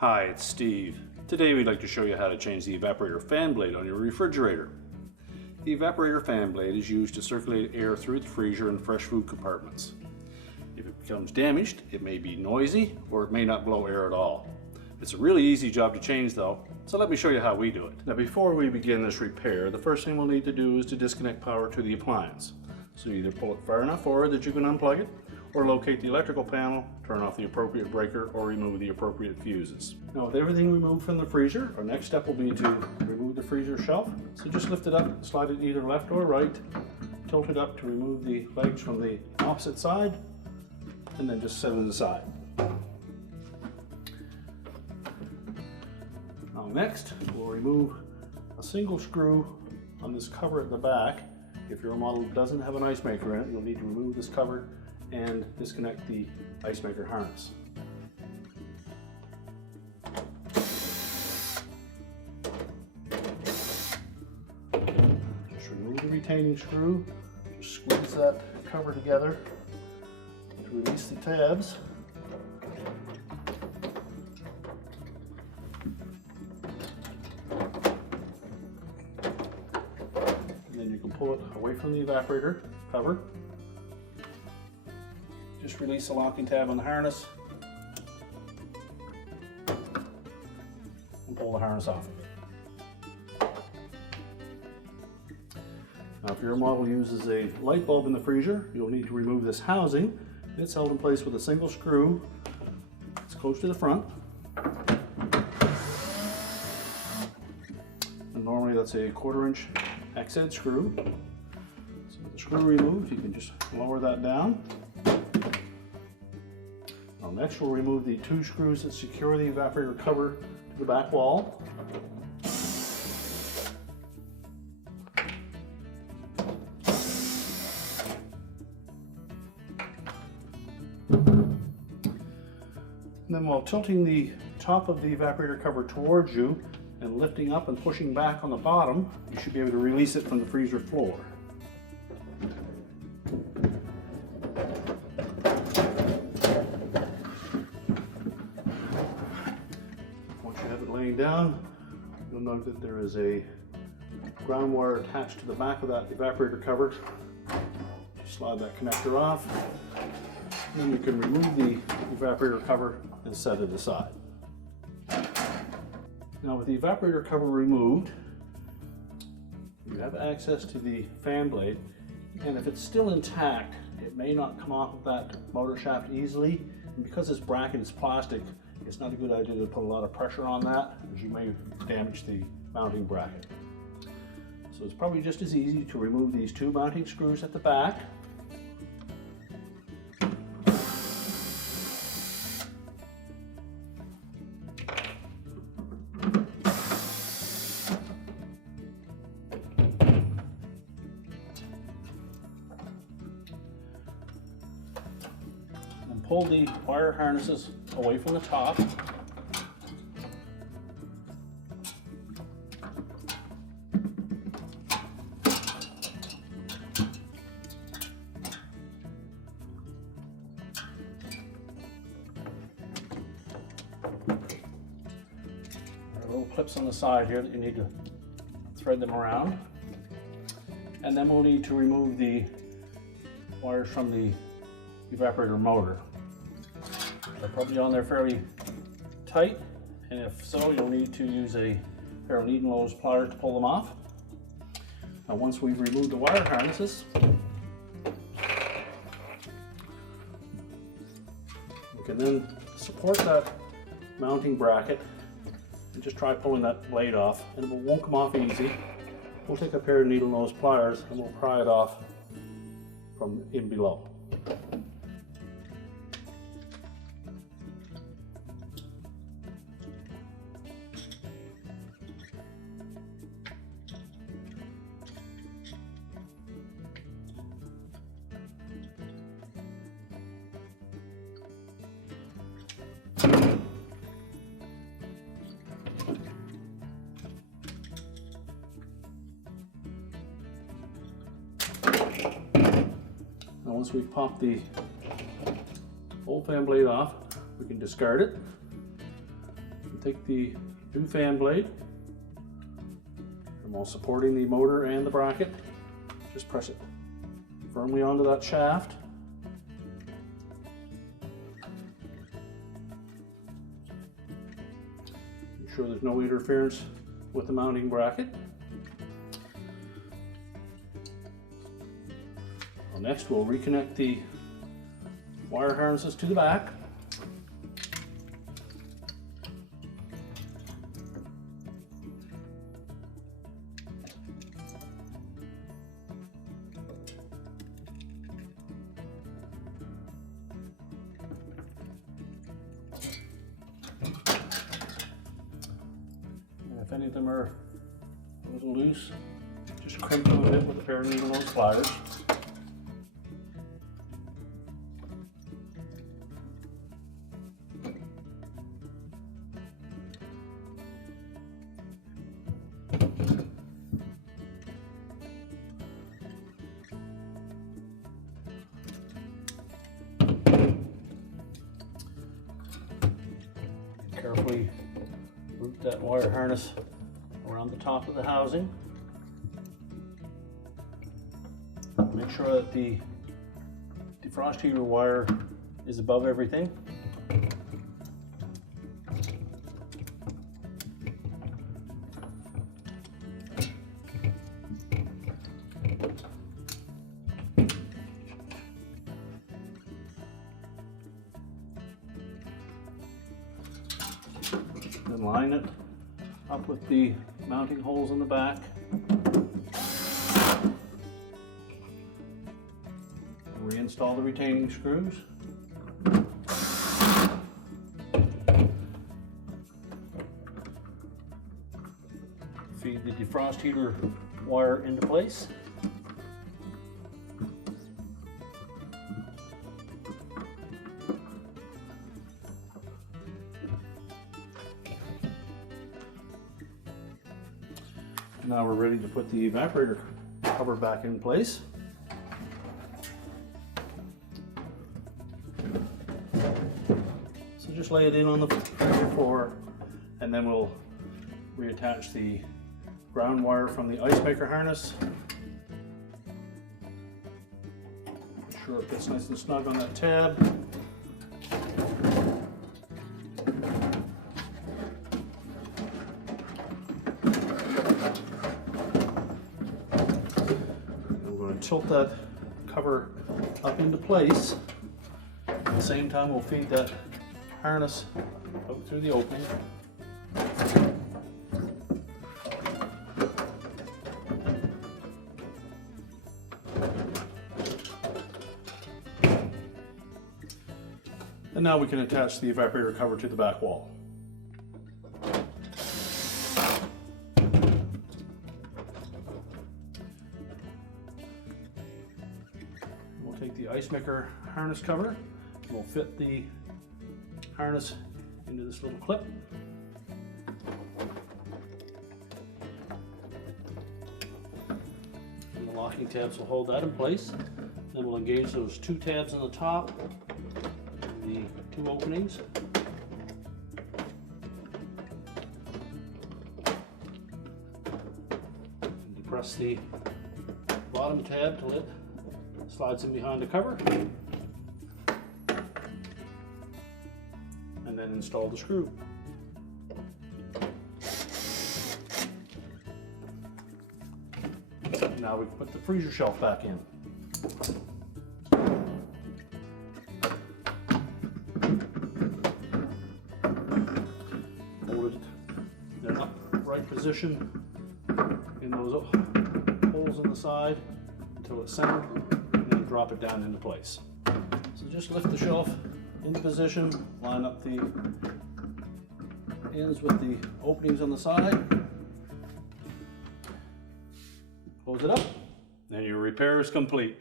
Hi, it's Steve. Today we'd like to show you how to change the evaporator fan blade on your refrigerator. The evaporator fan blade is used to circulate air through the freezer and fresh food compartments. If it becomes damaged, it may be noisy or it may not blow air at all. It's a really easy job to change though, so let me show you how we do it. Now before we begin this repair, the first thing we'll need to do is to disconnect power to the appliance. So either pull it far enough forward that you can unplug it, or locate the electrical panel, turn off the appropriate breaker, or remove the appropriate fuses. Now with everything removed from the freezer, our next step will be to remove the freezer shelf. So just lift it up, slide it either left or right, tilt it up to remove the legs from the opposite side, and then just set it aside. Now next, we'll remove a single screw on this cover at the back. If your model doesn't have an ice maker in it, you'll need to remove this cover and disconnect the ice maker harness. Just remove the retaining screw, just squeeze that cover together to release the tabs. And then you can pull it away from the evaporator cover. Just release the locking tab on the harness and pull the harness off of it. Now if your model uses a light bulb in the freezer, you'll need to remove this housing. It's held in place with a single screw. It's close to the front. And normally that's a 1/4 inch accent screw. So with the screw removed, you can just lower that down. Next, we'll remove the 2 screws that secure the evaporator cover to the back wall. And then while tilting the top of the evaporator cover towards you and lifting up and pushing back on the bottom, you should be able to release it from the freezer floor. Laying down, you'll note that there is a ground wire attached to the back of that evaporator cover. Just slide that connector off, and then you can remove the evaporator cover and set it aside. Now with the evaporator cover removed, you have access to the fan blade, and if it's still intact, it may not come off of that motor shaft easily, and because this bracket is plastic, it's not a good idea to put a lot of pressure on that, as you may damage the mounting bracket. So it's probably just as easy to remove these 2 mounting screws at the back. And pull the wire harnesses away from the top. There are little clips on the side here that you need to thread them around. And then we'll need to remove the wires from the evaporator motor. They're probably on there fairly tight, and if so, you'll need to use a pair of needle nose pliers to pull them off. Now once we've removed the wire harnesses, we can then support that mounting bracket and just try pulling that blade off, and it won't come off easy. We'll take a pair of needle nose pliers and we'll pry it off from in below. Now once we've popped the old fan blade off, we can discard it. take the new fan blade, and while supporting the motor and the bracket, just press it firmly onto that shaft. Make sure there's no interference with the mounting bracket. Well, next we'll reconnect the wire harnesses to the back. And if any of them are a little loose, just crimp them a bit with a pair of needle nose pliers. Carefully route that wire harness around the top of the housing. Make sure that the defrost heater wire is above everything. Then line it up with the mounting holes in the back. Reinstall the retaining screws. Feed the defrost heater wire into place. Now we're ready to put the evaporator cover back in place. So just lay it in on the floor, and then we'll reattach the ground wire from the ice maker harness. Make sure it fits nice and snug on that tab. Tilt that cover up into place. At the same time, we'll feed that harness out through the opening. And now we can attach the evaporator cover to the back wall. Take the ice maker harness cover. We'll fit the harness into this little clip. And the locking tabs will hold that in place. Then we'll engage those two tabs on the top, the two openings. And depress the bottom tab till it slides in behind the cover, and then install the screw. Now we can put the freezer shelf back in. Hold it in an upright position in those holes in the side until it's centered. Drop it down into place. So just lift the shelf into position, line up the ends with the openings on the side, close it up, and your repair is complete.